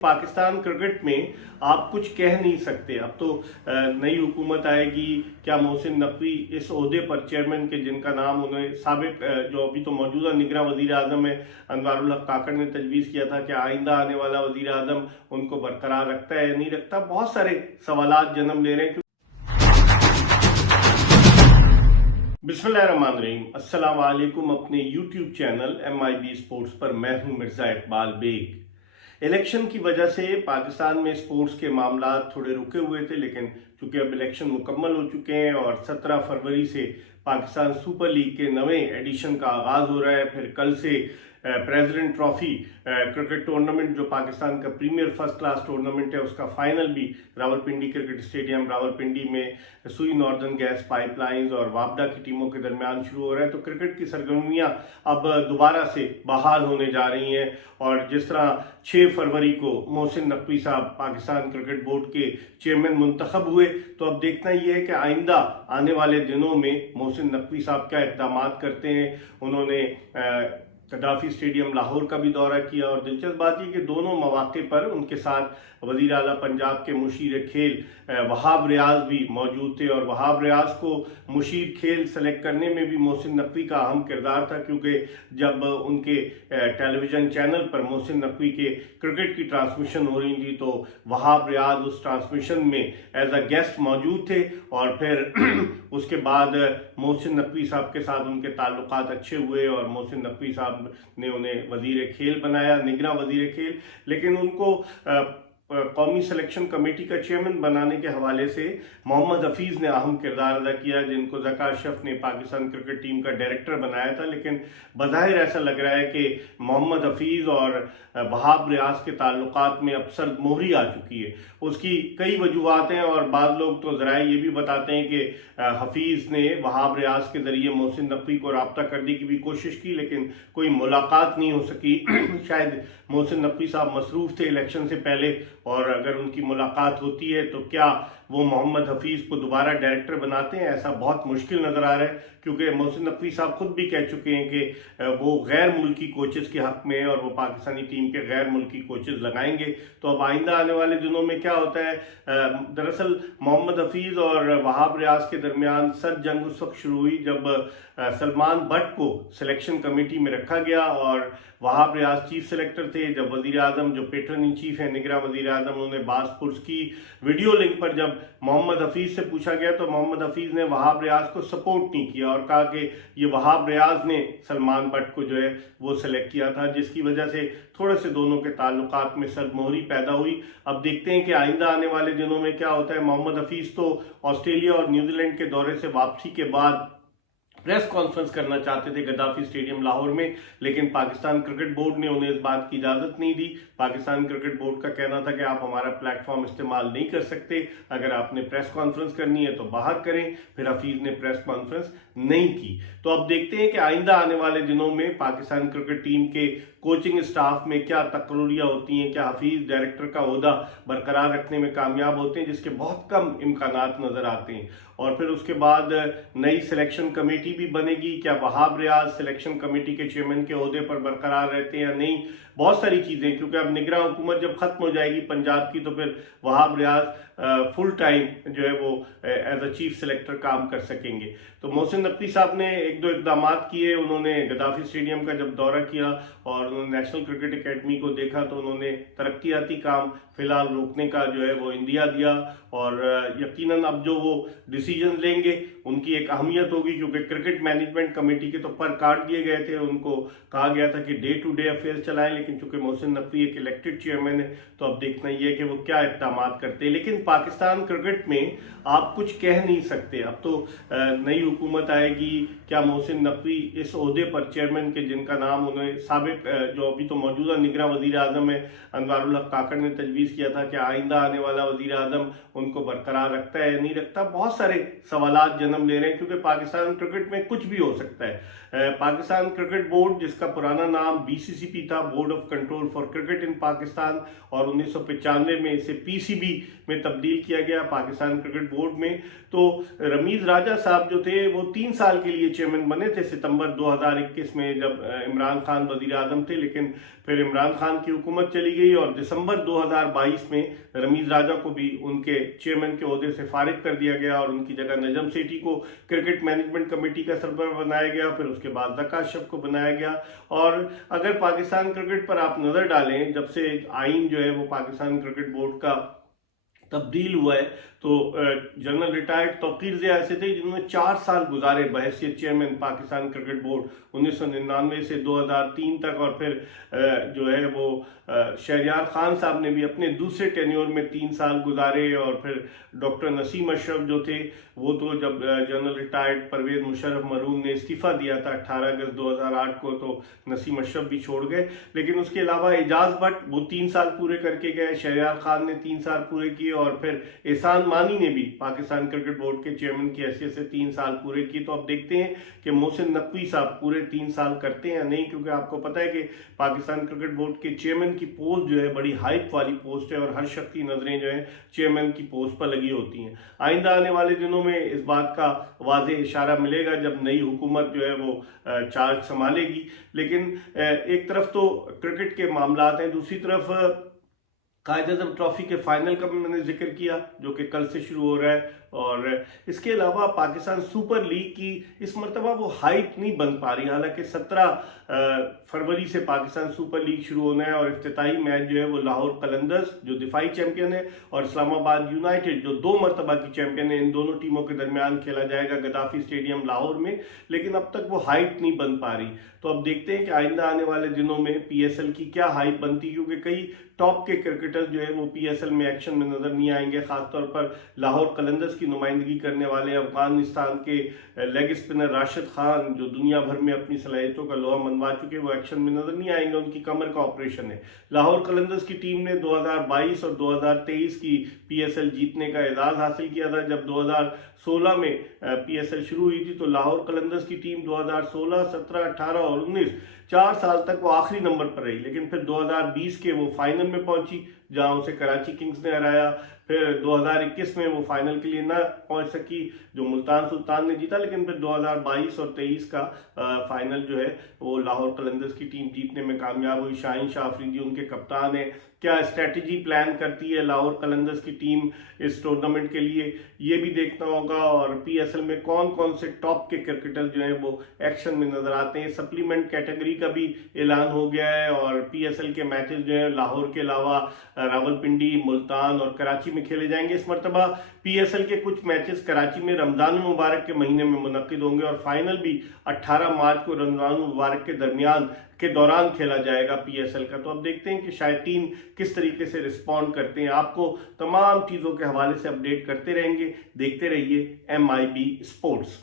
Pakistan cricket में आप कुछ कह नहीं सकते। अब तो नई हुकूमत आएगी, क्या मोहसिन नकवी इस ओहदे पर चेयरमैन के, जिनका नाम उन्हें साबिक जो अभी तो मौजूदा निगरान वजीर आजम है अनवारुल हक काकड़ ने तजवीज़ किया था कि आइंदा आने वाला वजीर आजम उनको बरकरार रखता है या नहीं रखता, बहुत सारे सवालात जन्म ले रहे हैं। बिस्मिल्लाहिर्रहमानिर्रहीम, अस्सलाम वालेकुम। अपने यूट्यूब चैनल MIB स्पोर्ट्स पर मैं हूं मिर्ज़ा इकबाल बेग। इलेक्शन की वजह से पाकिस्तान में स्पोर्ट्स के मामला थोड़े रुके हुए थे, लेकिन चूंकि अब इलेक्शन मुकम्मल हो चुके हैं और 17 फरवरी से पाकिस्तान सुपर लीग के नवे एडिशन का आगाज हो रहा है। फिर कल से प्रेसिडेंट ट्रॉफी क्रिकेट टूर्नामेंट, जो पाकिस्तान का प्रीमियर फर्स्ट क्लास टूर्नामेंट है, उसका फाइनल भी रावलपिंडी क्रिकेट स्टेडियम रावलपिंडी में सुई नॉर्दर्न गैस पाइपलाइंस और वापडा की टीमों के दरमियान शुरू हो रहा है। तो क्रिकेट की सरगर्मियां अब दोबारा से बहाल होने जा रही हैं। और जिस तरह 6 फरवरी को मोहसिन नकवी साहब पाकिस्तान क्रिकेट बोर्ड के चेयरमैन मुंतखब हुए, तो अब देखना यह है कि आइंदा आने वाले दिनों में मोहसिन नकवी साहब क्या इक़दाम करते हैं। उन्होंने गद्दाफी स्टेडियम लाहौर का भी दौरा किया और दिलचस्प बात यह कि दोनों मौके पर उनके साथ वज़ीर आला पंजाब के मुशीर खेल वहाब रियाज भी मौजूद थे। और वहाब रियाज को मुशीर खेल सेलेक्ट करने में भी मोहसिन नकवी का अहम किरदार था, क्योंकि जब उनके टेलीविज़न चैनल पर मोहसिन नकवी के क्रिकेट की ट्रांसमिशन हो रही थी तो वहाब रियाज उस ट्रांसमिशन में एज अ गेस्ट मौजूद थे। और फिर उसके बाद मोहसिन नकवी साहब के साथ उनके ताल्लुकात अच्छे हुए और मोहसिन नकवी साहब ने उन्हें वजीर खेल बनाया, निगरान वजीर खेल। लेकिन उनको कौमी सिलेक्शन कमेटी का चेयरमैन बनाने के हवाले से मोहम्मद हफीज़ ने अहम किरदार अदा किया, जिनको ज़का अशरफ ने पाकिस्तान क्रिकेट टीम का डायरेक्टर बनाया था। लेकिन बज़ाहिर ऐसा लग रहा है कि मोहम्मद हफीज़ और वहाब रियाज के ताल्लुकात में अब सर्दमोहरी आ चुकी है। उसकी कई वजूहत हैं और बाद लोग तो ज़राए ये भी बताते हैं कि हफीज़ ने वहाब रियाज के ज़रिए मोहसिन नकवी को रब्ता करने की भी कोशिश की, लेकिन कोई मुलाकात नहीं हो सकी। शायद मोहसिन नकवी साहब मसरूफ़ थे इलेक्शन से पहले, और अगर उनकी मुलाकात होती है तो क्या वो मोहम्मद हफीज़ को दोबारा डायरेक्टर बनाते हैं, ऐसा बहुत मुश्किल नज़र आ रहा है। क्योंकि मोहसिन नकवी साहब खुद भी कह चुके हैं कि वो गैर मुल्की कोचेस के हक में है और वो पाकिस्तानी टीम के गैर मुल्की कोचेस लगाएंगे। तो अब आइंदा आने वाले दिनों में क्या होता है, दरअसल मोहम्मद हफीज़ और वहाब रियाज के दरमियान सर जंग उस वक्त शुरू हुई जब सलमान भट्ट को सिलेक्शन कमेटी में रखा गया और वहाब रियाज चीफ सेलेक्टर थे। जब वजीर आजम, जो पेट्रन इन चीफ है निगरान वजीर आजम, उन्होंने बासपुर्स की वीडियो लिंक पर जब मोहम्मद हफीज़ से पूछा गया तो मोहम्मद हफीज़ ने वहाब रियाज को सपोर्ट नहीं किया और कहा कि ये वहाब रियाज ने सलमान भट्ट को जो है वो सिलेक्ट किया था, जिसकी वजह से थोड़े से दोनों के ताल्लुकात में सर्दमोहरी पैदा हुई। अब देखते हैं कि आइंदा आने वाले दिनों में क्या होता है। मोहम्मद हफीज़ तो ऑस्ट्रेलिया और न्यूजीलैंड के दौरे से वापसी के बाद प्रेस कॉन्फ्रेंस करना चाहते थे गद्दाफी स्टेडियम लाहौर में, लेकिन पाकिस्तान क्रिकेट बोर्ड ने उन्हें इस बात की इजाज़त नहीं दी। पाकिस्तान क्रिकेट बोर्ड का कहना था कि आप हमारा प्लेटफॉर्म इस्तेमाल नहीं कर सकते, अगर आपने प्रेस कॉन्फ्रेंस करनी है तो बाहर करें। फिर हफीज़ ने प्रेस कॉन्फ्रेंस नहीं की। तो अब देखते हैं कि आइंदा आने वाले दिनों में पाकिस्तान क्रिकेट टीम के कोचिंग स्टाफ में क्या तकरीरियाँ होती हैं, क्या हफीज़ डायरेक्टर का ओहदा बरकरार रखने में कामयाब होते हैं, जिसके बहुत कम इम्कानात नज़र आते हैं। और फिर उसके बाद नई सिलेक्शन कमेटी भी बनेगी, क्या वहाब रियाज सिलेक्शन कमेटी के चेयरमैन के ओहदे पर बरकरार रहते हैं या नहीं, बहुत सारी चीज़ें। क्योंकि अब निगरान हुकूमत जब खत्म हो जाएगी पंजाब की तो फिर वहाब रियाज फुल टाइम जो है वो एज अ चीफ सेलेक्टर काम कर सकेंगे। तो मोहसिन नकवी साहब ने एक दो इकदाम किए। उन्होंने गद्दाफी स्टेडियम का जब दौरा किया और उन्होंने नेशनल क्रिकेट एकेडमी को देखा तो उन्होंने तरक्याती काम फिलहाल रोकने का जो है वो इंदिया दिया। और यकीनन अब जो वो डिसीजन लेंगे उनकी एक अहमियत होगी, क्योंकि क्रिकेट मैनेजमेंट कमेटी के तो पर काट दिए गए थे। उनको कहा गया था कि डे टू डे अफेयर चलाएं, लेकिन चूंकि मोहसिन नकवी एक इलेक्टेड चेयरमैन है तो अब देखना ये है कि वो क्या इक़दाम करते हैं। लेकिन पाकिस्तान क्रिकेट में आप कुछ कह नहीं सकते। अब तो नई हुकूमत आएगी, क्या मोहसिन नकवी इस ओहदे पर चेयरमैन के, जिनका नाम उन्हें साबिक जो अभी तो मौजूदा निगरान वजीर आजम है अनवारुल हक काकड़ ने तजवीज़ किया था कि आइंदा आने वाला वजीर आजम उनको बरकरार रखता है या नहीं रखता, बहुत सारे सवालात जन्म ले रहे हैं। क्योंकि पाकिस्तान क्रिकेट में कुछ भी हो सकता है। पाकिस्तान क्रिकेट बोर्ड, जिसका पुराना नाम BCCP था, board of of control for cricket in Pakistan, और 1995 में इसे पीसीबी में तब्दील किया गया, पाकिस्तान क्रिकेट बोर्ड में। तो रमीज राजा साहब जो थे वो 3 साल के लिए चेयरमैन बने थे सितंबर 2021 में, जब इमरान खान वजीर आजम थे, लेकिन फिर इमरान खान की हुकूमत चली गई और दिसंबर 2022 में रमीज राजा को भी उनके चेयरमैन के ओहदे से फारिग कर दिया गया और उनकी जगह नजम सेठी को क्रिकेट मैनेजमेंट कमेटी का सरबराह बनाया गया। फिर उसके बाद ज़का अशरफ को बनाया गया। और अगर पाकिस्तान क्रिकेट पर आप नज़र डालें, जब से आइन जो है वो पाकिस्तान क्रिकेट बोर्ड का तब्दील हुआ है, तो जनरल रिटायर्ड तौकीर ज़िया ऐसे थे जिन्होंने 4 साल गुजारे बहैसियत चेयरमैन पाकिस्तान क्रिकेट बोर्ड 1999 से 2003 तक। और फिर जो है वो शहरयार खान साहब ने भी अपने दूसरे टेन्योर में 3 साल गुजारे। और फिर डॉक्टर नसीम अशरफ जो थे वो तो जब जनरल रिटायर्ड परवेज मुशर्रफ मरून ने इस्तीफ़ा दिया था 18 अगस्त 2008 को, तो नसीम अशरफ भी छोड़ गए। लेकिन उसके अलावा एजाज भट्ट वो 3 साल पूरे करके गए, शहरयार खान ने 3 साल पूरे किए, और फिर एहसान मानी ने भी पाकिस्तान क्रिकेट बोर्ड के चेयरमैन की हैसियत से 3 साल पूरे किए। तो अब देखते हैं कि मोहसिन नकवी साहब पूरे 3 साल करते हैं या नहीं, क्योंकि आपको पता है कि पाकिस्तान क्रिकेट बोर्ड के चेयरमैन की पोस्ट जो है बड़ी हाइप वाली पोस्ट है और हर शख्स की नजरें जो है चेयरमैन की पोस्ट पर लगी होती हैं। आइंदा आने वाले दिनों में इस बात का वाज़ेह इशारा मिलेगा जब नई हुकूमत जो है वो चार्ज संभालेगी। लेकिन एक तरफ तो क्रिकेट के मामलात हैं, दूसरी तरफ कायद-ए-आज़म ट्रॉफी के फाइनल का भी मैंने जिक्र किया जो कि कल से शुरू हो रहा है। और इसके अलावा पाकिस्तान सुपर लीग की इस मरतबा वो हाइप नहीं बन पा रही। हालांकि 17 फरवरी से पाकिस्तान सुपर लीग शुरू होना है और इफ्तिताई मैच जो है वो लाहौर कलंदर्स जो दिफाई चैंपियन है और इस्लामाबाद यूनाइटेड जो 2 मरतबा की चैंपियन है, इन दोनों टीमों के दरमियान खेला जाएगा गद्दाफी स्टेडियम लाहौर में। लेकिन अब तक वो हाइप नहीं बन पा रही। तो अब देखते हैं कि आइंदा आने वाले दिनों में पीएसएल की क्या हाइप बनती, क्योंकि कई टॉप के क्रिकेटर्स जो है वो पीएसएल में एक्शन में नजर नहीं आएंगे। खासतौर पर लाहौर कलंदर्स की नुमाइंदगी करने वाले अफगानिस्तान के लेग स्पिनर राशिद खान जो दुनिया भर में अपनी सलाहियतों का लोहा मनवा चुके, वो एक्शन में नजर नहीं आएंगे। उनकी कमर का ऑपरेशन है। लाहौर कलंदर्स की टीम ने 2022 और 2023 की पीएसएल जीतने का एजाज हासिल किया था। जब 2016 में पीएसएल शुरू हुई थी तो लाहौर कलंदर्स की टीम 2016, 17, 18 और 19 4 साल तक वो आखिरी नंबर पर रही। लेकिन फिर 2020 के वो फाइनल में पहुंची जहां उसे कराची किंग्स ने हराया। फिर 2021 में वो फाइनल के लिए ना पहुंच सकी जो मुल्तान सुल्तान ने जीता। लेकिन फिर 2022 और 23 का फाइनल जो है वो लाहौर कलंदर्स की टीम जीतने में कामयाब हुई। शाहीन शाह अफरीदी उनके कप्तान है। क्या स्ट्रेटजी प्लान करती है लाहौर कलंदर्स की टीम इस टूर्नामेंट के लिए, ये भी देखना होगा। और पीएसएल में कौन कौन से टॉप के क्रिकेटर जो हैं वो एक्शन में नजर आते हैं। सप्लीमेंट कैटेगरी का भी ऐलान हो गया है और पीएसएल के मैचेस जो है लाहौर के अलावा रावलपिंडी, मुल्तान और कराची में खेले जाएंगे। इस मरतबा पीएसएल के कुछ मैचेस कराची में रमजान मुबारक के महीने में मुनक्किद होंगे और फाइनल भी 18 मार्च को रमजान मुबारक के दौरान खेला जाएगा पीएसएल का। तो अब देखते हैं कि शायकीन किस तरीके से रिस्पॉन्ड करते हैं। आपको तमाम चीज़ों के हवाले से अपडेट करते रहेंगे। देखते रहिए MIB स्पोर्ट्स।